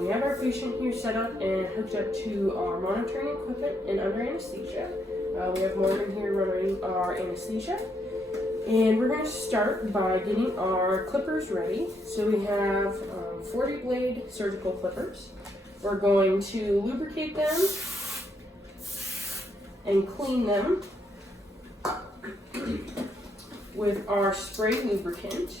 We have our patient here set up and hooked up to our monitoring equipment and under anesthesia. We have Morgan here running our anesthesia. And we're going to start by getting our clippers ready. So we have 40 blade surgical clippers. We're going to lubricate them and clean them with our spray lubricant.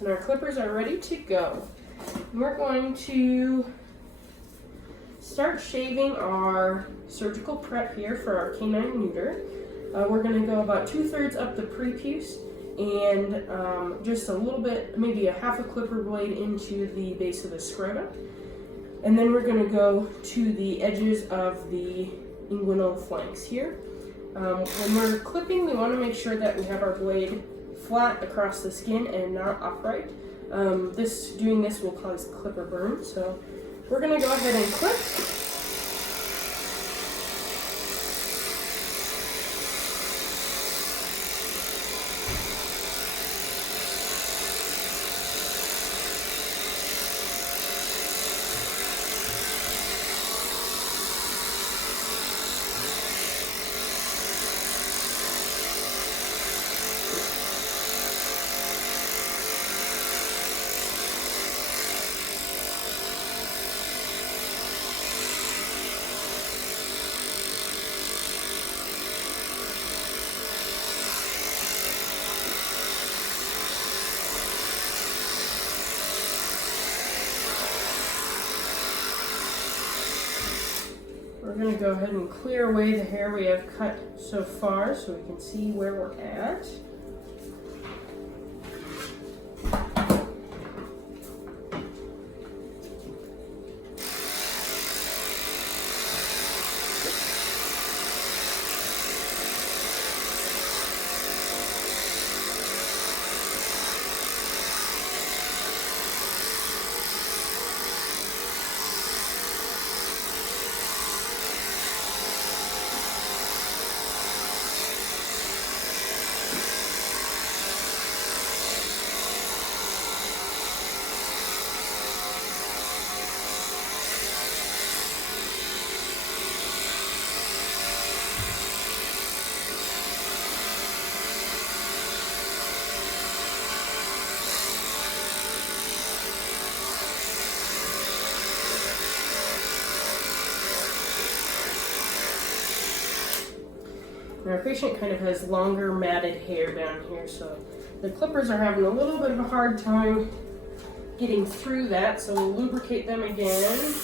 And our clippers are ready to go. We're going to start shaving our surgical prep here for our canine neuter. We're going to go about 2/3 up the prepuce and just a little bit, maybe a half a clipper blade into the base of the scrotum. And then we're going to go to the edges of the inguinal flanks here. When we're clipping, we want to make sure that we have our blade flat across the skin and not upright. Doing this will cause clipper burn, so we're going to go ahead and clip. We're going to go ahead and clear away the hair we have cut so far so we can see where we're at. And our patient kind of has longer matted hair down here, so the clippers are having a little bit of a hard time getting through that, so we'll lubricate them again.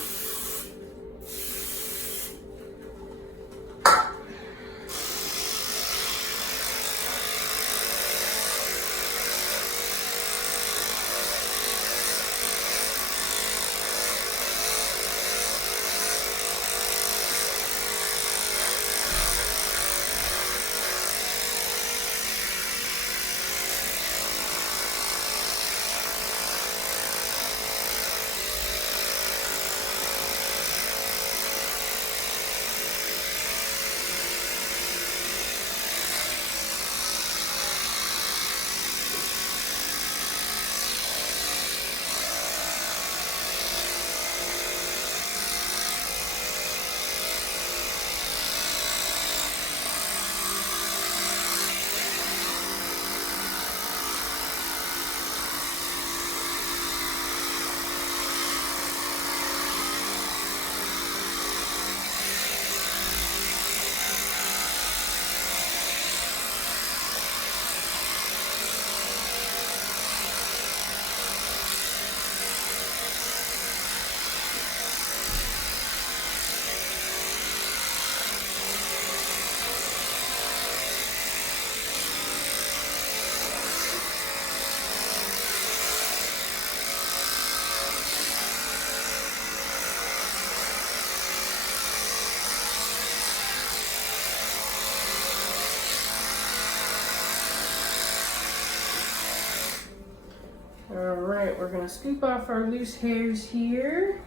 Alright, we're going to scoop off our loose hairs here.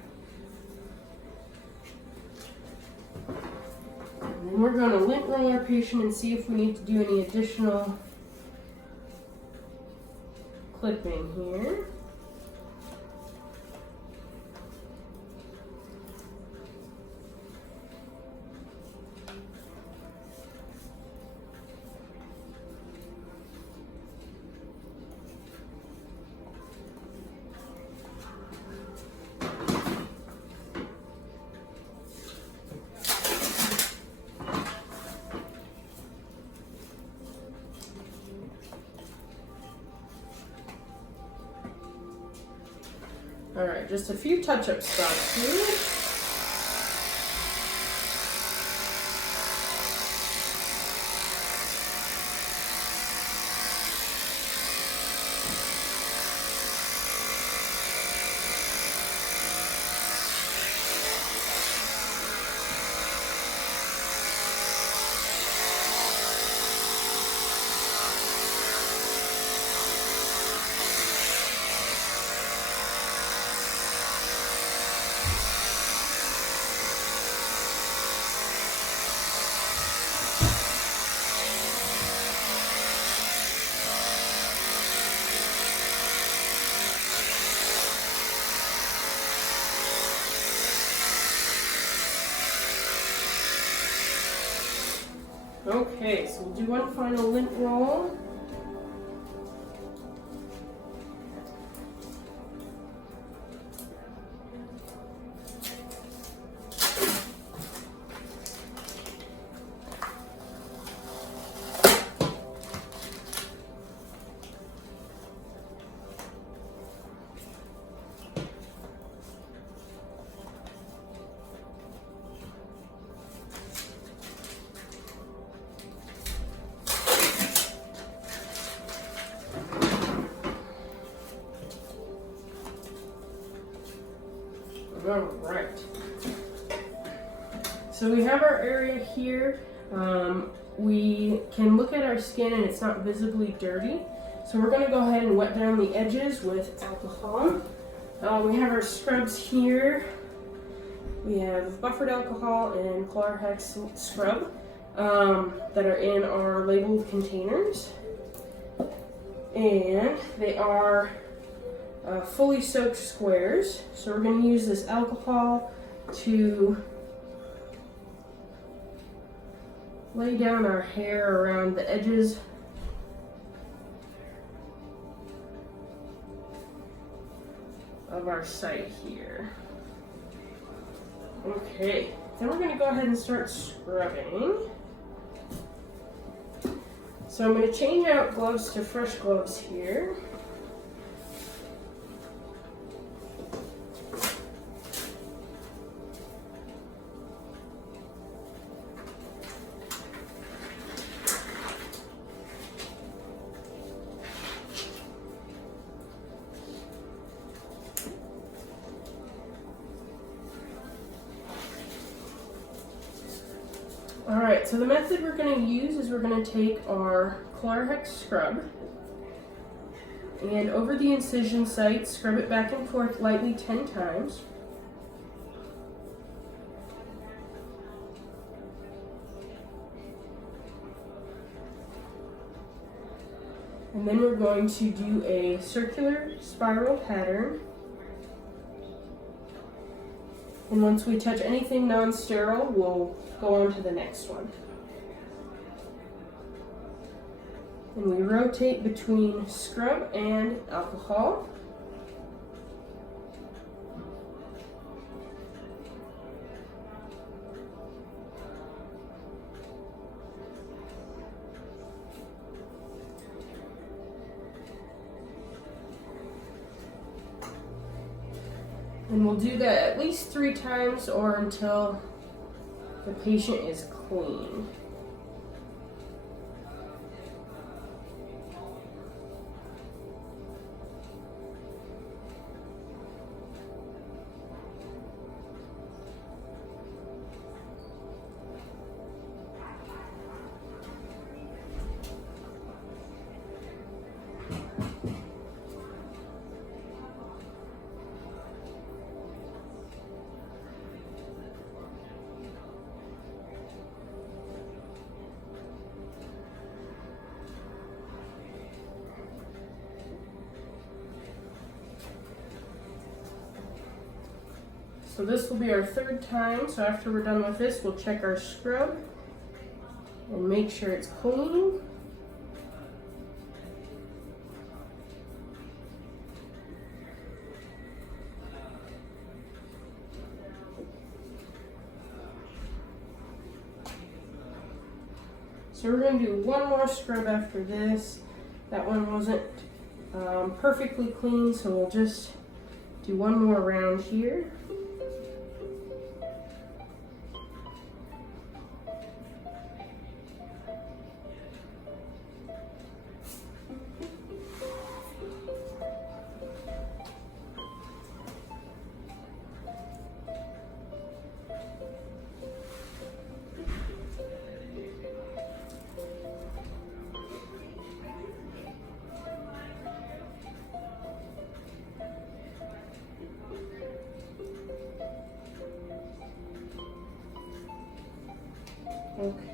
And then And we're going to lint roll our patient and see if we need to do any additional clipping here. All right, just a few touch-up spots here. Okay, so we'll do one final lint roll. All right. So we have our area here. We can look at our skin and it's not visibly dirty. So we're going to go ahead and wet down the edges with alcohol. We have our scrubs here. We have buffered alcohol and Chlorhex scrub that are in our labeled containers. And they are fully soaked squares. So we're going to use this alcohol to lay down our hair around the edges of our site here. Okay, then we're going to go ahead and start scrubbing. So I'm going to change out gloves to fresh gloves here. Alright, so the method we're going to use is we're going to take our Chlorhex scrub and over the incision site, scrub it back and forth lightly 10 times. And then we're going to do a circular spiral pattern. And once we touch anything non-sterile, we'll go on to the next one. And we rotate between scrub and alcohol. And we'll do that at least 3 times or until the patient is clean. So this will be our third time. So after we're done with this, we'll check our scrub and make sure it's clean. So we're going to do one more scrub after this. That one wasn't perfectly clean, so we'll just do one more round here.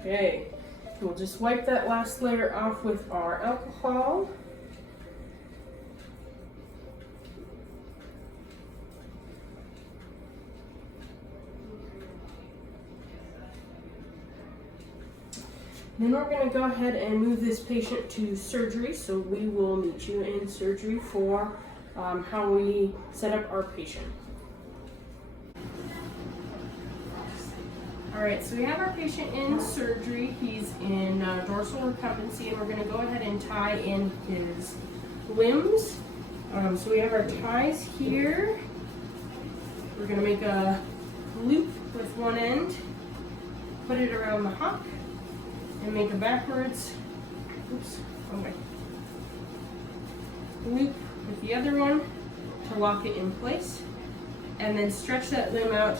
Okay, we'll just wipe that last layer off with our alcohol. Then we're going to go ahead and move this patient to surgery, so we will meet you in surgery for how we set up our patient. All right, so we have our patient in surgery. He's in dorsal recumbency, and we're going to go ahead and tie in his limbs. So we have our ties here. We're going to make a loop with one end, put it around the hock, and make a backwards, loop with the other one to lock it in place, and then stretch that limb out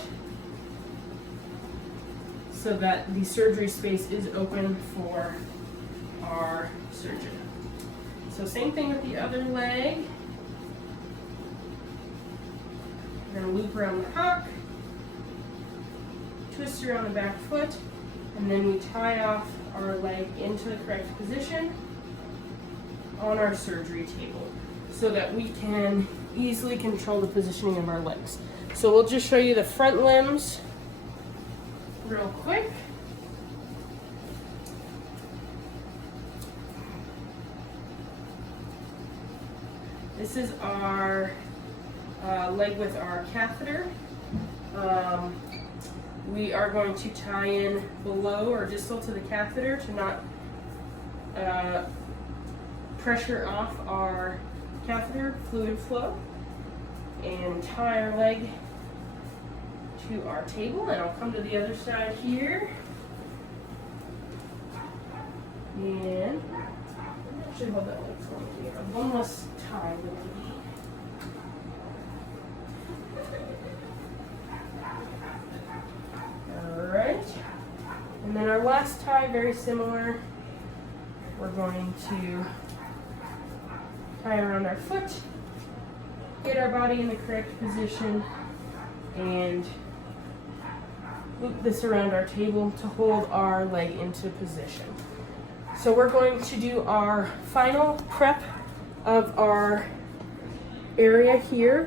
so that the surgery space is open for our surgeon. So same thing with the other leg. We're going to loop around the hock, twist around the back foot, and then we tie off our leg into the correct position on our surgery table so that we can easily control the positioning of our legs. So we'll just show you the front limbs real quick. This is our leg with our catheter. We are going to tie in below or distal to the catheter to not pressure off our catheter fluid flow, and tie our leg to our table. And I'll come to the other side here, and actually hold that leg for me here. One less tie with me. Alright, and then our last tie, very similar. We're going to tie around our foot, get our body in the correct position, and loop this around our table to hold our leg into position. So we're going to do our final prep of our area here.